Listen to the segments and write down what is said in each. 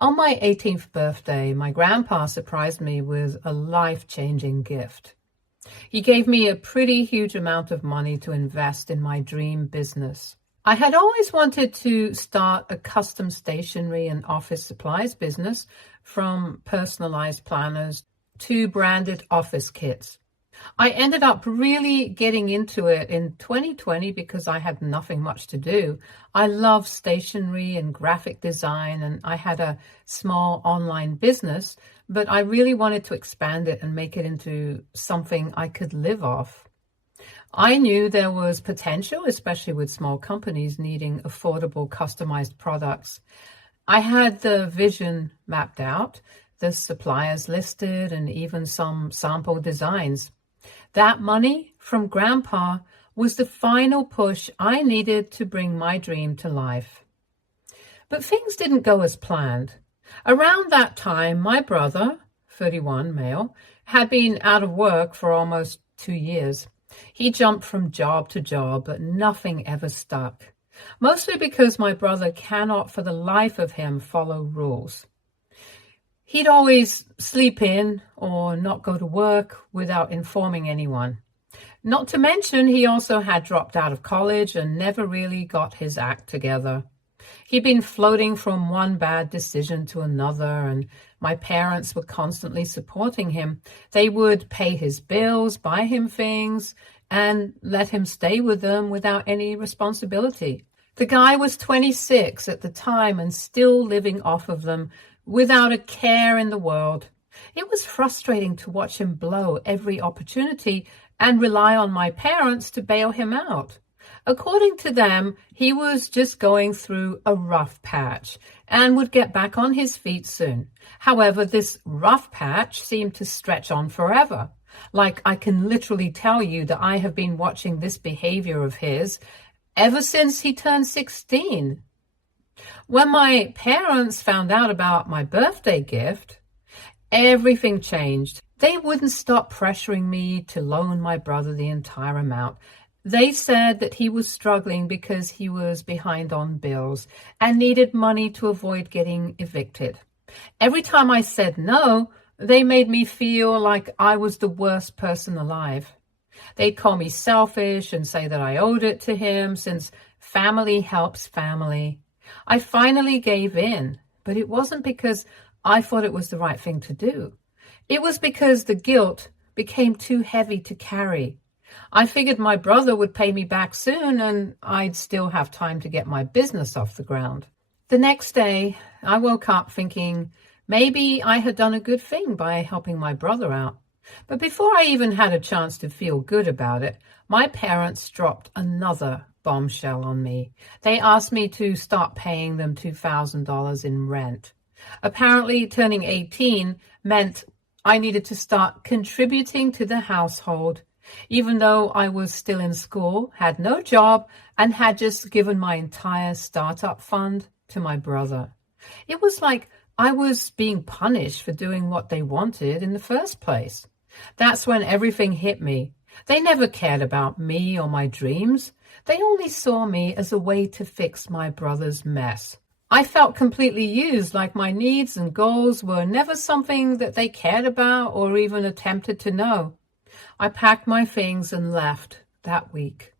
On my 18th birthday, my grandpa surprised me with a life-changing gift. He gave me a pretty huge amount of money to invest in my dream business. I had always wanted to start a custom stationery and office supplies business, from personalized planners to branded office kits. I ended up really getting into it in 2020 because I had nothing much to do. I love stationery and graphic design, and I had a small online business, but I really wanted to expand it and make it into something I could live off. I knew there was potential, especially with small companies needing affordable, customized products. I had the vision mapped out, the suppliers listed, and even some sample designs. That money from Grandpa was the final push I needed to bring my dream to life. But things didn't go as planned. Around that time, my brother, 31 male, had been out of work for almost 2 years. He jumped from job to job, but nothing ever stuck. Mostly because my brother cannot for the life of him follow rules. He'd always sleep in or not go to work without informing anyone. Not to mention, he also had dropped out of college and never really got his act together. He'd been floating from one bad decision to another, and my parents were constantly supporting him. They would pay his bills, buy him things, and let him stay with them without any responsibility. The guy was 26 at the time and still living off of them without a care in the world. It was frustrating to watch him blow every opportunity and rely on my parents to bail him out. According to them, he was just going through a rough patch and would get back on his feet soon. However, this rough patch seemed to stretch on forever. Like, I can literally tell you that I have been watching this behavior of his ever since he turned 16. When my parents found out about my birthday gift, everything changed. They wouldn't stop pressuring me to loan my brother the entire amount. They said that he was struggling because he was behind on bills and needed money to avoid getting evicted. Every time I said no, they made me feel like I was the worst person alive. They'd call me selfish and say that I owed it to him since family helps family. I finally gave in, but it wasn't because I thought it was the right thing to do. It was because the guilt became too heavy to carry. I figured my brother would pay me back soon and I'd still have time to get my business off the ground. The next day, I woke up thinking maybe I had done a good thing by helping my brother out. But before I even had a chance to feel good about it, my parents dropped another bombshell on me. They asked me to start paying them $2,000 in rent. Apparently, turning 18 meant I needed to start contributing to the household, even though I was still in school, had no job, and had just given my entire startup fund to my brother. It was like I was being punished for doing what they wanted in the first place. That's when everything hit me. They never cared about me or my dreams. They only saw me as a way to fix my brother's mess. I felt completely used, like my needs and goals were never something that they cared about or even attempted to know. I packed my things and left that week.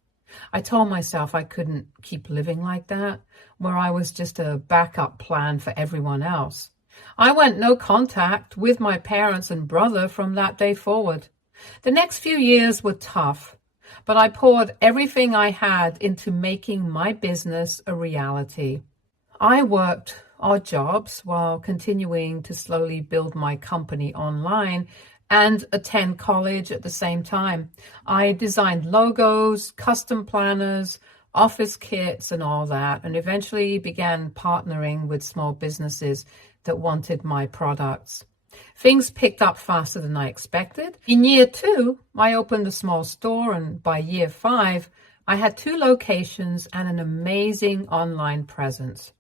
I told myself I couldn't keep living like that, where I was just a backup plan for everyone else. I went no contact with my parents and brother from that day forward. The next few years were tough, but I poured everything I had into making my business a reality. I worked odd jobs while continuing to slowly build my company online and attend college at the same time. I designed logos, custom planners, office kits, and all that, and eventually began partnering with small businesses that wanted my products. Things picked up faster than I expected. In year 2, I opened a small store, and by year 5, I had 2 locations and an amazing online presence.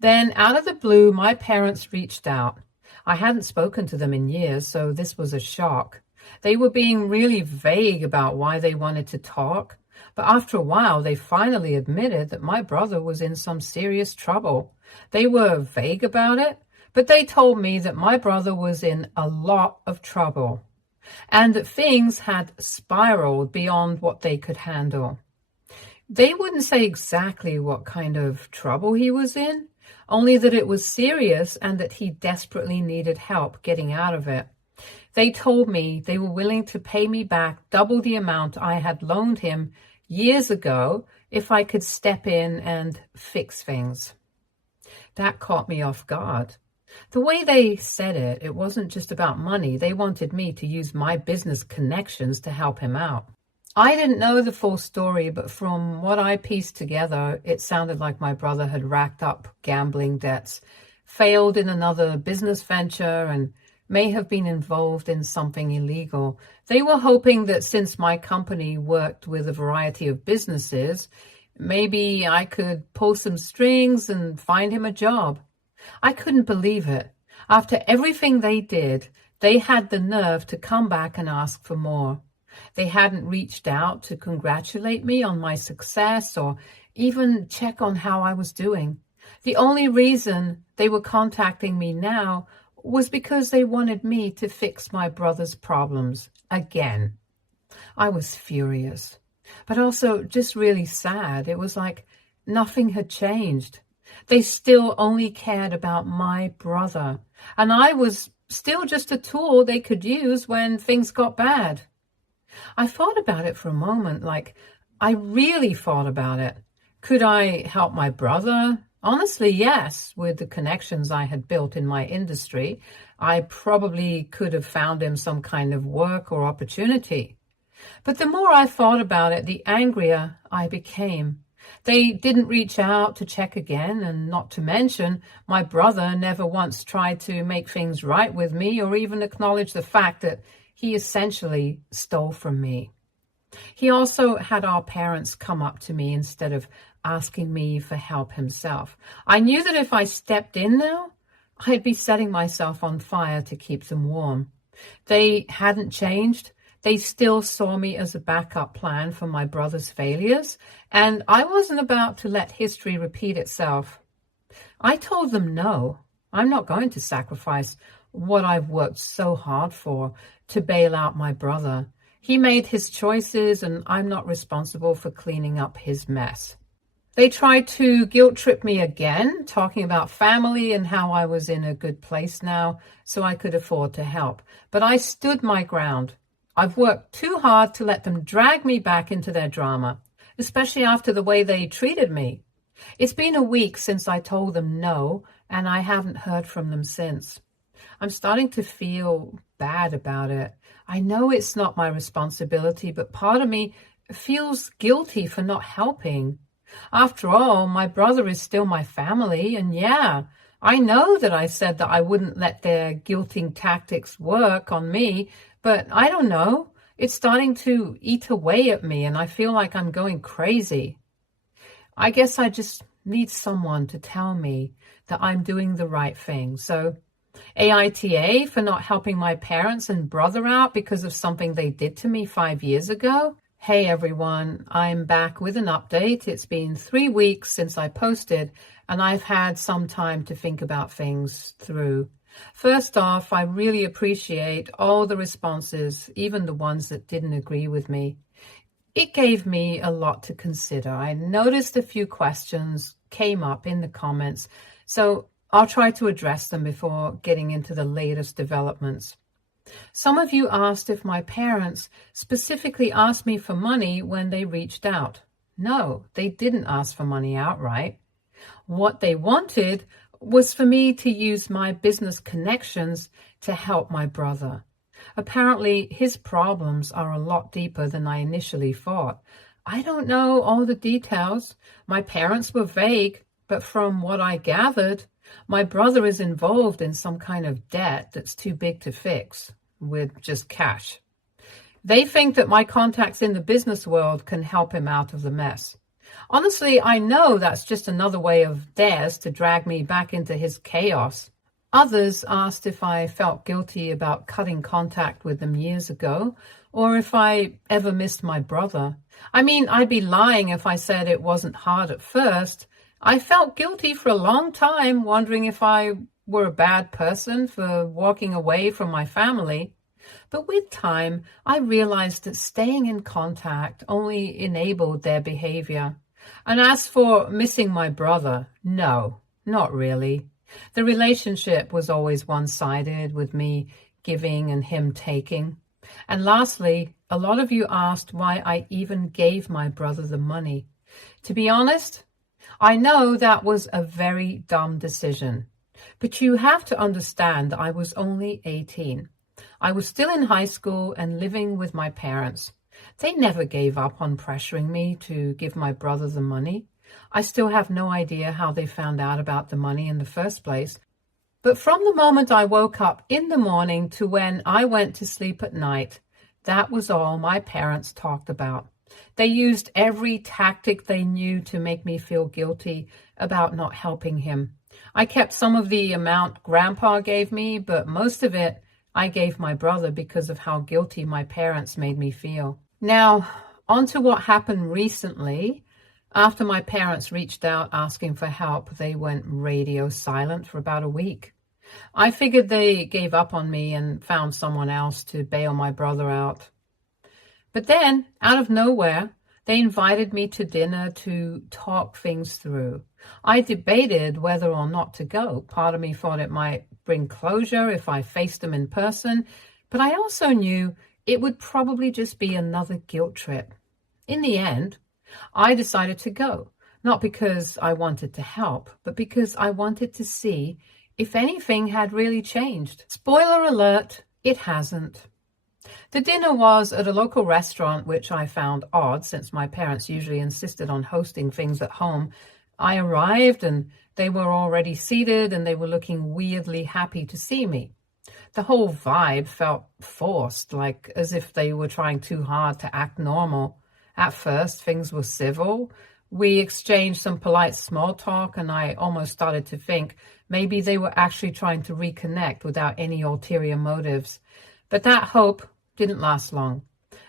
Then, out of the blue, my parents reached out. I hadn't spoken to them in years, so this was a shock. They were being really vague about why they wanted to talk, but after a while, they finally admitted that my brother was in some serious trouble. They were vague about it, but they told me that my brother was in a lot of trouble and that things had spiraled beyond what they could handle. They wouldn't say exactly what kind of trouble he was in, only that it was serious and that he desperately needed help getting out of it. They told me they were willing to pay me back double the amount I had loaned him years ago if I could step in and fix things. That caught me off guard. The way they said it, it wasn't just about money. They wanted me to use my business connections to help him out. I didn't know the full story, but from what I pieced together, it sounded like my brother had racked up gambling debts, failed in another business venture, and may have been involved in something illegal. They were hoping that since my company worked with a variety of businesses, maybe I could pull some strings and find him a job. I couldn't believe it. After everything they did, they had the nerve to come back and ask for more. They hadn't reached out to congratulate me on my success or even check on how I was doing. The only reason they were contacting me now was because they wanted me to fix my brother's problems again. I was furious, but also just really sad. It was like nothing had changed. They still only cared about my brother, and I was still just a tool they could use when things got bad. I thought about it for a moment, like I really thought about it. Could I help my brother? Honestly, yes. With the connections I had built in my industry, I probably could have found him some kind of work or opportunity. But the more I thought about it, the angrier I became. They didn't reach out to check again, and not to mention, my brother never once tried to make things right with me or even acknowledge the fact that he essentially stole from me. He also had our parents come up to me instead of asking me for help himself. I knew that if I stepped in now, I'd be setting myself on fire to keep them warm. They hadn't changed. They still saw me as a backup plan for my brother's failures, and I wasn't about to let history repeat itself. I told them no, I'm not going to sacrifice what I've worked so hard for to bail out my brother. He made his choices, and I'm not responsible for cleaning up his mess. They tried to guilt trip me again, talking about family and how I was in a good place now so I could afford to help. But I stood my ground. I've worked too hard to let them drag me back into their drama, especially after the way they treated me. It's been a week since I told them no, and I haven't heard from them since. I'm starting to feel bad about it. I know it's not my responsibility, but part of me feels guilty for not helping. After all, my brother is still my family, and yeah, I know that I said that I wouldn't let their guilting tactics work on me, but I don't know. It's starting to eat away at me, and I feel like I'm going crazy. I guess I just need someone to tell me that I'm doing the right thing. So, AITA for not helping my parents and brother out because of something they did to me 5 years ago. Hey everyone, I'm back with an update. It's been 3 weeks since I posted, and I've had some time to think about things through. First off, I really appreciate all the responses, even the ones that didn't agree with me. It gave me a lot to consider. I noticed a few questions came up in the comments, so I'll try to address them before getting into the latest developments. Some of you asked if my parents specifically asked me for money when they reached out. No, they didn't ask for money outright. What they wanted was for me to use my business connections to help my brother. Apparently, his problems are a lot deeper than I initially thought. I don't know all the details. My parents were vague, but from what I gathered, my brother is involved in some kind of debt that's too big to fix with just cash. They think that my contacts in the business world can help him out of the mess. Honestly, I know that's just another way of theirs to drag me back into his chaos. Others asked if I felt guilty about cutting contact with them years ago, or if I ever missed my brother. I mean, I'd be lying if I said it wasn't hard at first. I felt guilty for a long time, wondering if I were a bad person for walking away from my family. But with time, I realized that staying in contact only enabled their behavior. And as for missing my brother, no, not really. The relationship was always one-sided, with me giving and him taking. And lastly, a lot of you asked why I even gave my brother the money. To be honest, I know that was a very dumb decision. But you have to understand that I was only 18. I was still in high school and living with my parents. They never gave up on pressuring me to give my brother the money. I still have no idea how they found out about the money in the first place. But from the moment I woke up in the morning to when I went to sleep at night, that was all my parents talked about. They used every tactic they knew to make me feel guilty about not helping him. I kept some of the amount Grandpa gave me, but most of it I gave my brother because of how guilty my parents made me feel. Now, on to what happened recently. After my parents reached out asking for help, they went radio silent for about a week. I figured they gave up on me and found someone else to bail my brother out. But then, out of nowhere, they invited me to dinner to talk things through. I debated whether or not to go. Part of me thought it might bring closure if I faced them in person, but I also knew it would probably just be another guilt trip. In the end, I decided to go, not because I wanted to help, but because I wanted to see if anything had really changed. Spoiler alert, it hasn't. The dinner was at a local restaurant, which I found odd since my parents usually insisted on hosting things at home. I arrived and they were already seated and they were looking weirdly happy to see me. The whole vibe felt forced, like as if they were trying too hard to act normal. At first, things were civil. We exchanged some polite small talk and I almost started to think maybe they were actually trying to reconnect without any ulterior motives. But that hope didn't last long.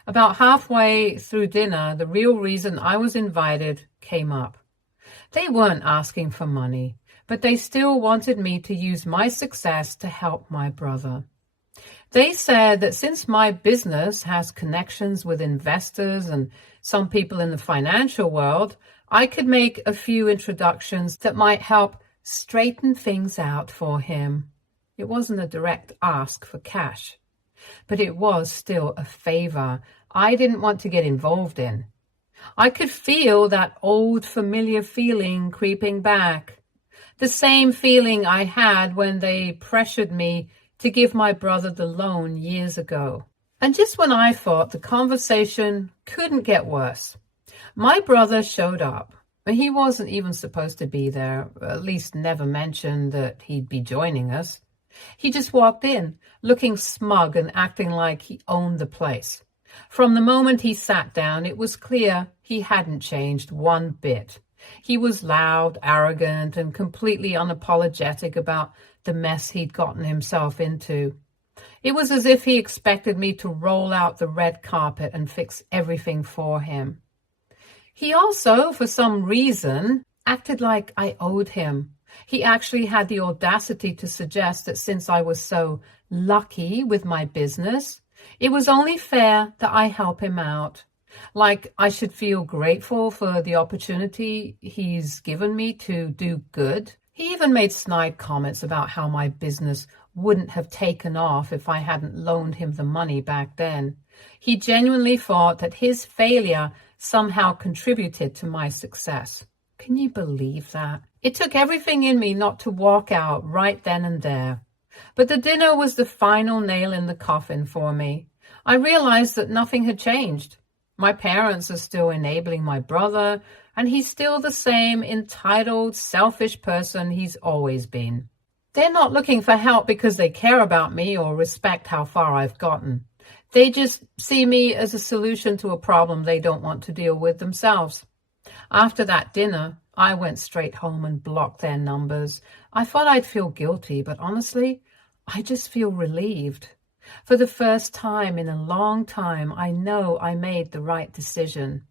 About halfway through dinner, the real reason I was invited came up. They weren't asking for money, but they still wanted me to use my success to help my brother. They said that since my business has connections with investors and some people in the financial world, I could make a few introductions that might help straighten things out for him. It wasn't a direct ask for cash, but it was still a favor I didn't want to get involved in. I could feel that old familiar feeling creeping back, the same feeling I had when they pressured me to give my brother the loan years ago. And just when I thought the conversation couldn't get worse, my brother showed up. He wasn't even supposed to be there, at least never mentioned that he'd be joining us. He just walked in, looking smug and acting like he owned the place. From the moment he sat down, it was clear he hadn't changed one bit. He was loud, arrogant, and completely unapologetic about the mess he'd gotten himself into. It was as if he expected me to roll out the red carpet and fix everything for him. He also, for some reason, acted like I owed him. He actually had the audacity to suggest that since I was so lucky with my business, it was only fair that I help him out. Like I should feel grateful for the opportunity he's given me to do good. He even made snide comments about how my business wouldn't have taken off if I hadn't loaned him the money back then. He genuinely thought that his failure somehow contributed to my success. Can you believe that? It took everything in me not to walk out right then and there. But the dinner was the final nail in the coffin for me. I realized that nothing had changed. My parents are still enabling my brother, and he's still the same entitled, selfish person he's always been. They're not looking for help because they care about me or respect how far I've gotten. They just see me as a solution to a problem they don't want to deal with themselves. After that dinner, I went straight home and blocked their numbers. I thought I'd feel guilty, but honestly, I just feel relieved. For the first time in a long time, I know I made the right decision.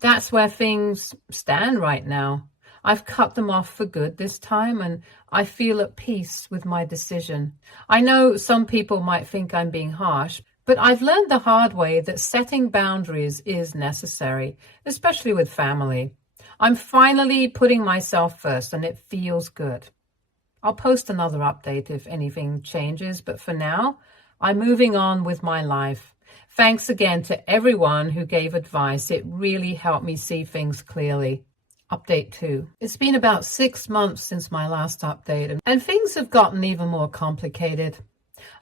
That's where things stand right now. I've cut them off for good this time, and I feel at peace with my decision. I know some people might think I'm being harsh, but I've learned the hard way that setting boundaries is necessary, especially with family. I'm finally putting myself first, and it feels good. I'll post another update if anything changes, but for now, I'm moving on with my life. Thanks again to everyone who gave advice. It really helped me see things clearly. Update 2. It's been about 6 months since my last update, and things have gotten even more complicated.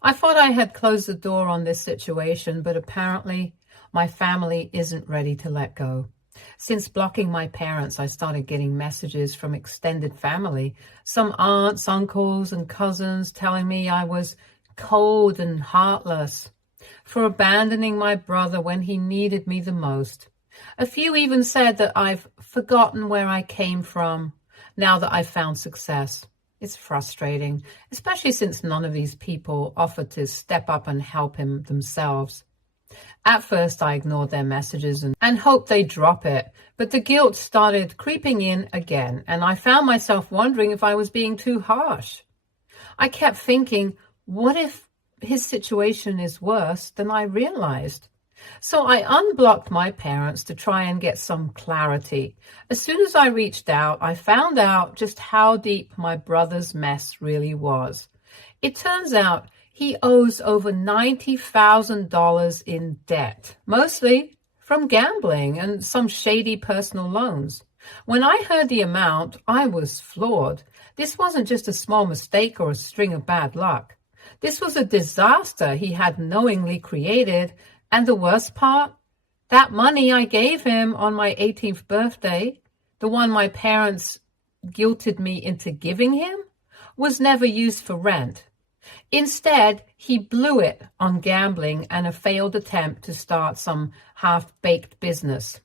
I thought I had closed the door on this situation, but apparently my family isn't ready to let go. Since blocking my parents, I started getting messages from extended family, some aunts, uncles, and cousins telling me I was cold and heartless, for abandoning my brother when he needed me the most. A few even said that I've forgotten where I came from now that I've found success. It's frustrating, especially since none of these people offered to step up and help him themselves. At first, I ignored their messages and hoped they'd drop it, but the guilt started creeping in again, and I found myself wondering if I was being too harsh. I kept thinking, what if his situation is worse than I realized? So I unblocked my parents to try and get some clarity. As soon as I reached out, I found out just how deep my brother's mess really was. It turns out he owes over $90,000 in debt, mostly from gambling and some shady personal loans. When I heard the amount, I was floored. This wasn't just a small mistake or a string of bad luck. This was a disaster he had knowingly created, and the worst part, that money I gave him on my 18th birthday, the one my parents guilted me into giving him, was never used for rent. Instead, he blew it on gambling and a failed attempt to start some half-baked business.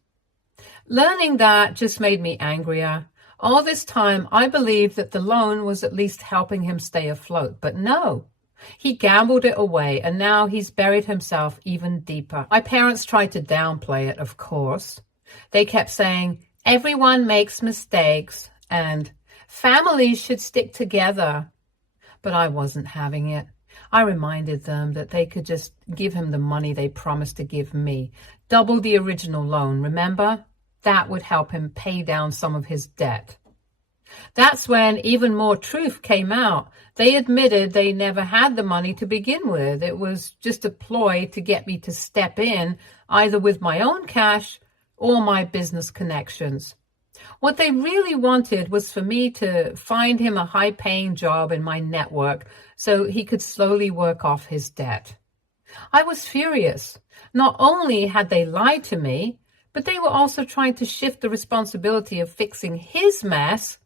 Learning that just made me angrier. All this time, I believed that the loan was at least helping him stay afloat, but no. He gambled it away, and now he's buried himself even deeper. My parents tried to downplay it, of course. They kept saying, everyone makes mistakes, and families should stick together. But I wasn't having it. I reminded them that they could just give him the money they promised to give me. Double the original loan, remember? That would help him pay down some of his debt. That's when even more truth came out. They admitted they never had the money to begin with. It was just a ploy to get me to step in, either with my own cash or my business connections. What they really wanted was for me to find him a high-paying job in my network so he could slowly work off his debt. I was furious. Not only had they lied to me, but they were also trying to shift the responsibility of fixing his mess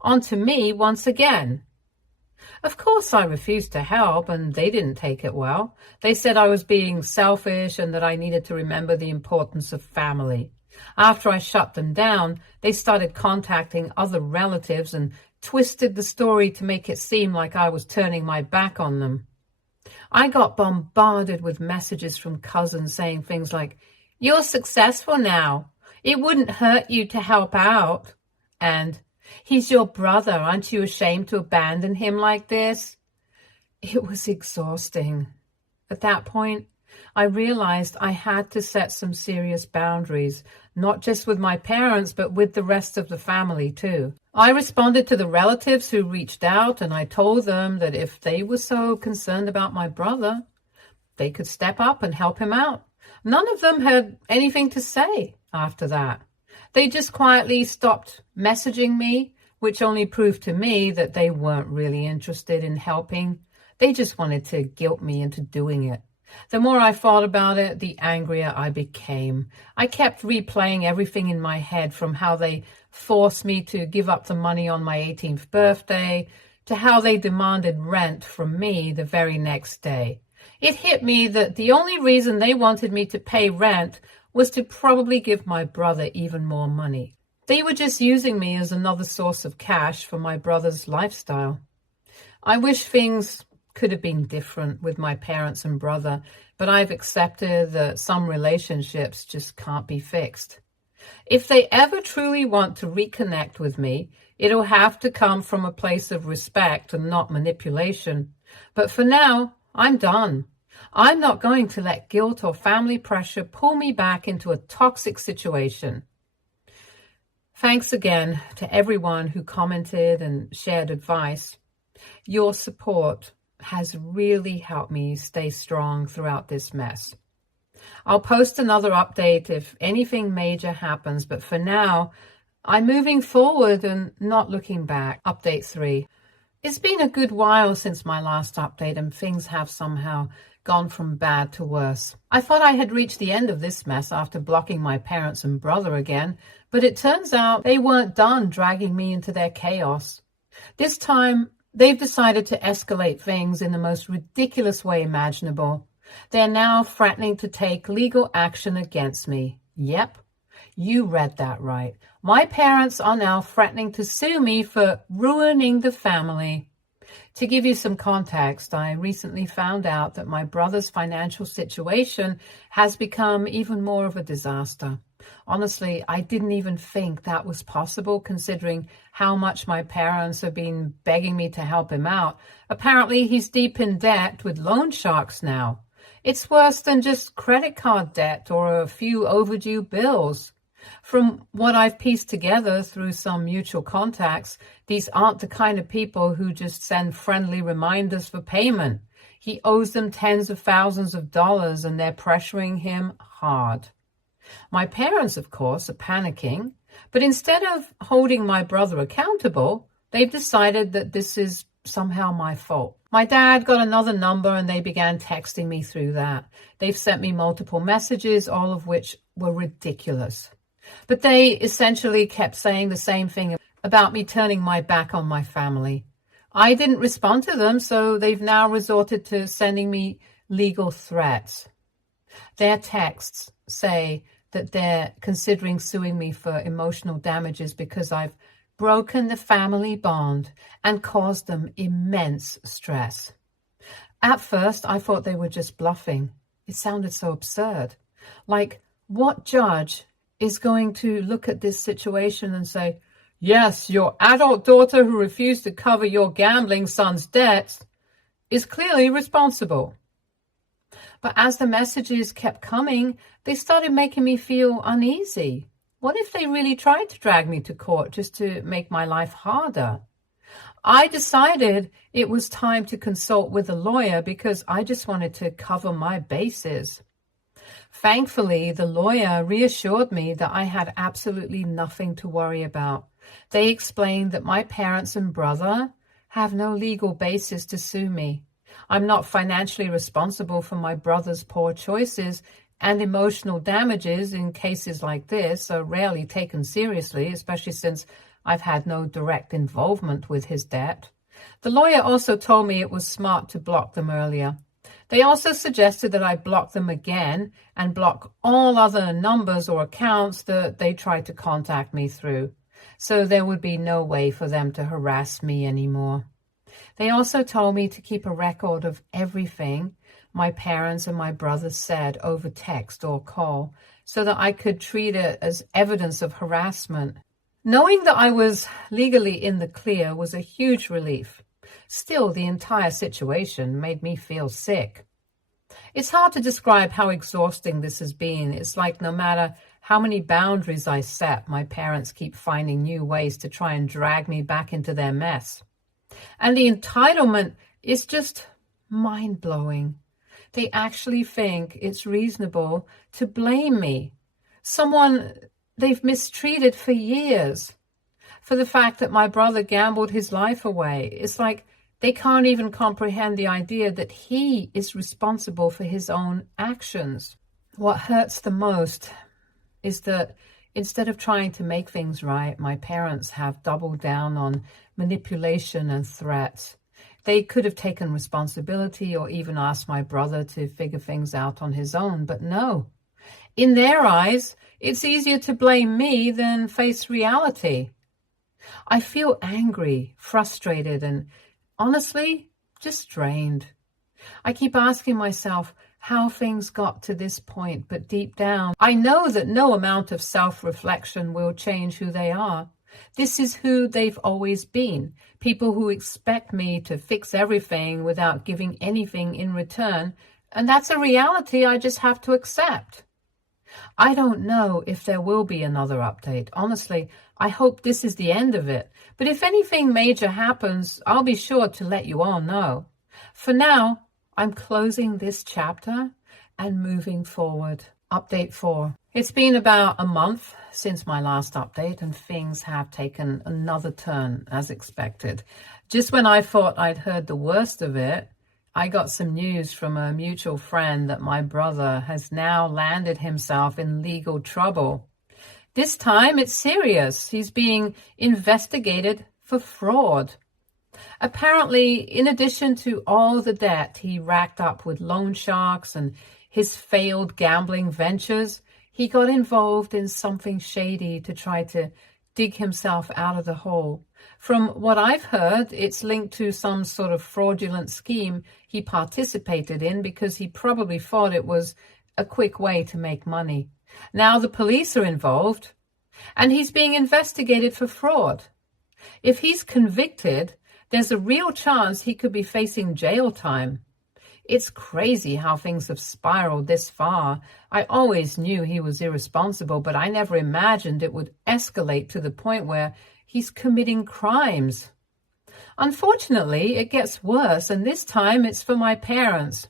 onto me once again. Of course, I refused to help, and they didn't take it well. They said I was being selfish and that I needed to remember the importance of family. After I shut them down, they started contacting other relatives and twisted the story to make it seem like I was turning my back on them. I got bombarded with messages from cousins saying things like, "You're successful now. It wouldn't hurt you to help out." And, "He's your brother. Aren't you ashamed to abandon him like this?" It was exhausting. At that point, I realized I had to set some serious boundaries, not just with my parents, but with the rest of the family too. I responded to the relatives who reached out, and I told them that if they were so concerned about my brother, they could step up and help him out. None of them had anything to say after that. They just quietly stopped messaging me, which only proved to me that they weren't really interested in helping. They just wanted to guilt me into doing it. The more I thought about it, the angrier I became. I kept replaying everything in my head, from how they forced me to give up the money on my 18th birthday to how they demanded rent from me the very next day. It hit me that the only reason they wanted me to pay rent was to probably give my brother even more money. They were just using me as another source of cash for my brother's lifestyle. I wish things could have been different with my parents and brother, but I've accepted that some relationships just can't be fixed. If they ever truly want to reconnect with me, it'll have to come from a place of respect and not manipulation. But for now, I'm done. I'm not going to let guilt or family pressure pull me back into a toxic situation. Thanks again to everyone who commented and shared advice. Your support has really helped me stay strong throughout this mess. I'll post another update if anything major happens, but for now, I'm moving forward and not looking back. Update 3. It's been a good while since my last update, and things have somehow gone from bad to worse. I thought I had reached the end of this mess after blocking my parents and brother again, but it turns out they weren't done dragging me into their chaos. This time, they've decided to escalate things in the most ridiculous way imaginable. They're now threatening to take legal action against me. Yep, you read that right. My parents are now threatening to sue me for ruining the family. To give you some context, I recently found out that my brother's financial situation has become even more of a disaster. Honestly, I didn't even think that was possible considering how much my parents have been begging me to help him out. Apparently, he's deep in debt with loan sharks now. It's worse than just credit card debt or a few overdue bills. From what I've pieced together through some mutual contacts, these aren't the kind of people who just send friendly reminders for payment. He owes them tens of thousands of dollars and they're pressuring him hard. My parents, of course, are panicking, but instead of holding my brother accountable, they've decided that this is somehow my fault. My dad got another number and they began texting me through that. They've sent me multiple messages, all of which were ridiculous. But they essentially kept saying the same thing about me turning my back on my family. I didn't respond to them, so they've now resorted to sending me legal threats. Their texts say that they're considering suing me for emotional damages because I've broken the family bond and caused them immense stress. At first, I thought they were just bluffing. It sounded so absurd. Like, what judge is going to look at this situation and say, yes, your adult daughter who refused to cover your gambling son's debts is clearly responsible. But as the messages kept coming, they started making me feel uneasy. What if they really tried to drag me to court just to make my life harder? I decided it was time to consult with a lawyer because I just wanted to cover my bases. Thankfully, the lawyer reassured me that I had absolutely nothing to worry about. They explained that my parents and brother have no legal basis to sue me. I'm not financially responsible for my brother's poor choices, and emotional damages in cases like this are rarely taken seriously, especially since I've had no direct involvement with his debt. The lawyer also told me it was smart to block them earlier. They also suggested that I block them again and block all other numbers or accounts that they tried to contact me through, so there would be no way for them to harass me anymore. They also told me to keep a record of everything my parents and my brother said over text or call so that I could treat it as evidence of harassment. Knowing that I was legally in the clear was a huge relief. Still, the entire situation made me feel sick. It's hard to describe how exhausting this has been. It's like no matter how many boundaries I set, my parents keep finding new ways to try and drag me back into their mess. And the entitlement is just mind-blowing. They actually think it's reasonable to blame me, someone they've mistreated for years, for the fact that my brother gambled his life away. It's like they can't even comprehend the idea that he is responsible for his own actions. What hurts the most is that instead of trying to make things right, my parents have doubled down on manipulation and threats. They could have taken responsibility or even asked my brother to figure things out on his own, but no. In their eyes, it's easier to blame me than face reality. I feel angry, frustrated, and honestly, just drained. I keep asking myself, how things got to this point, but deep down, I know that no amount of self-reflection will change who they are. This is who they've always been. People who expect me to fix everything without giving anything in return. And that's a reality I just have to accept. I don't know if there will be another update. Honestly, I hope this is the end of it. But if anything major happens, I'll be sure to let you all know. For now, I'm closing this chapter and moving forward. Update 4. It's been about a month since my last update, and things have taken another turn as expected. Just when I thought I'd heard the worst of it, I got some news from a mutual friend that my brother has now landed himself in legal trouble. This time it's serious. He's being investigated for fraud. Apparently, in addition to all the debt he racked up with loan sharks and his failed gambling ventures, he got involved in something shady to try to dig himself out of the hole. From what I've heard, it's linked to some sort of fraudulent scheme he participated in because he probably thought it was a quick way to make money. Now the police are involved, and he's being investigated for fraud. If he's convicted, there's a real chance he could be facing jail time. It's crazy how things have spiraled this far. I always knew he was irresponsible, but I never imagined it would escalate to the point where he's committing crimes. Unfortunately, it gets worse, and this time it's for my parents.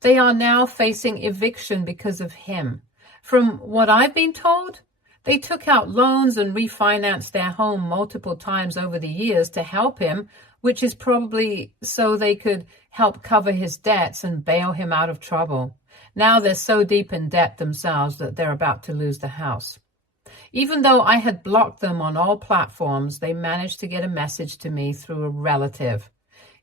They are now facing eviction because of him. From what I've been told, they took out loans and refinanced their home multiple times over the years to help him, which is probably so they could help cover his debts and bail him out of trouble. Now they're so deep in debt themselves that they're about to lose the house. Even though I had blocked them on all platforms, they managed to get a message to me through a relative.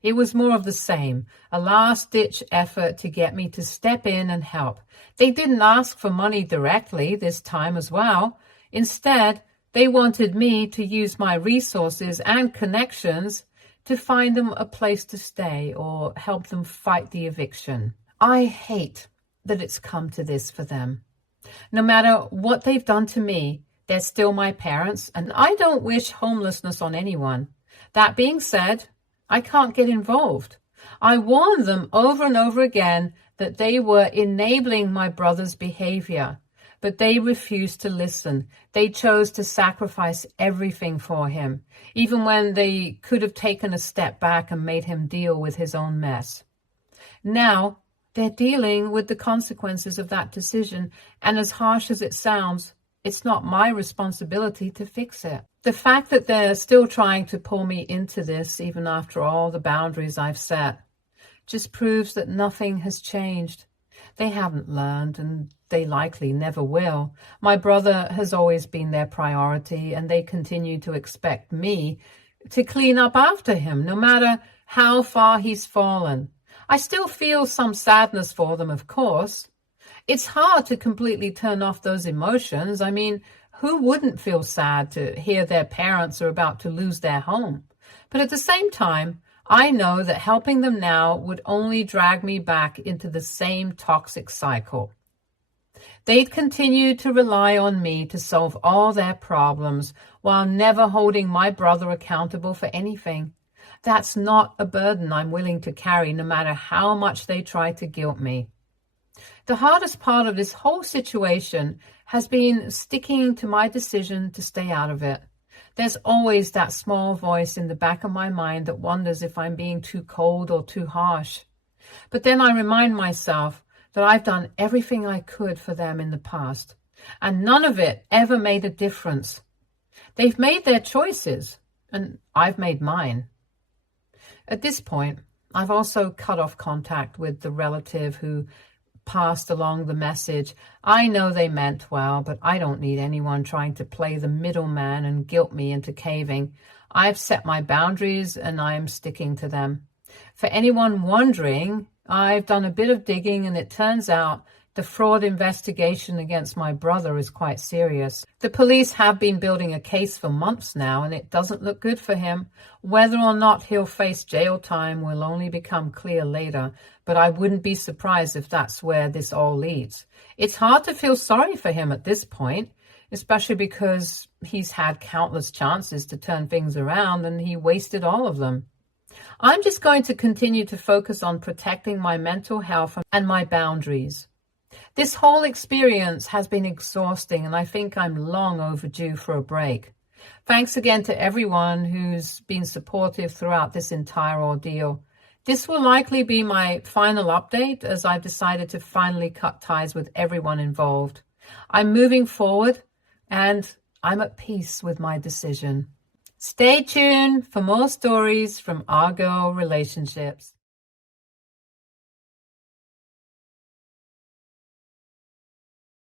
It was more of the same, a last-ditch effort to get me to step in and help. They didn't ask for money directly this time as well. Instead, they wanted me to use my resources and connections to find them a place to stay or help them fight the eviction. I hate that it's come to this for them. No matter what they've done to me, they're still my parents, and I don't wish homelessness on anyone. That being said, I can't get involved. I warned them over and over again that they were enabling my brother's behavior, but they refused to listen. They chose to sacrifice everything for him, even when they could have taken a step back and made him deal with his own mess. Now, they're dealing with the consequences of that decision, and as harsh as it sounds, it's not my responsibility to fix it. The fact that they're still trying to pull me into this, even after all the boundaries I've set, just proves that nothing has changed. They haven't learned, and they likely never will. My brother has always been their priority, and they continue to expect me to clean up after him, no matter how far he's fallen. I still feel some sadness for them, of course. It's hard to completely turn off those emotions. I mean, who wouldn't feel sad to hear their parents are about to lose their home? But at the same time, I know that helping them now would only drag me back into the same toxic cycle. They'd continue to rely on me to solve all their problems while never holding my brother accountable for anything. That's not a burden I'm willing to carry, no matter how much they try to guilt me. The hardest part of this whole situation has been sticking to my decision to stay out of it. There's always that small voice in the back of my mind that wonders if I'm being too cold or too harsh. But then I remind myself that I've done everything I could for them in the past, and none of it ever made a difference. They've made their choices, and I've made mine. At this point, I've also cut off contact with the relative who passed along the message. I know they meant well, but I don't need anyone trying to play the middleman and guilt me into caving. I've set my boundaries, and I'm sticking to them. For anyone wondering, I've done a bit of digging, and it turns out The fraud investigation against my brother is quite serious. The police have been building a case for months now, and it doesn't look good for him. Whether or not he'll face jail time will only become clear later, but I wouldn't be surprised if that's where this all leads. It's hard to feel sorry for him at this point, especially because he's had countless chances to turn things around and he wasted all of them. I'm just going to continue to focus on protecting my mental health and my boundaries. This whole experience has been exhausting, and I think I'm long overdue for a break. Thanks again to everyone who's been supportive throughout this entire ordeal. This will likely be my final update, as I've decided to finally cut ties with everyone involved. I'm moving forward, and I'm at peace with my decision. Stay tuned for more stories from our girl relationships.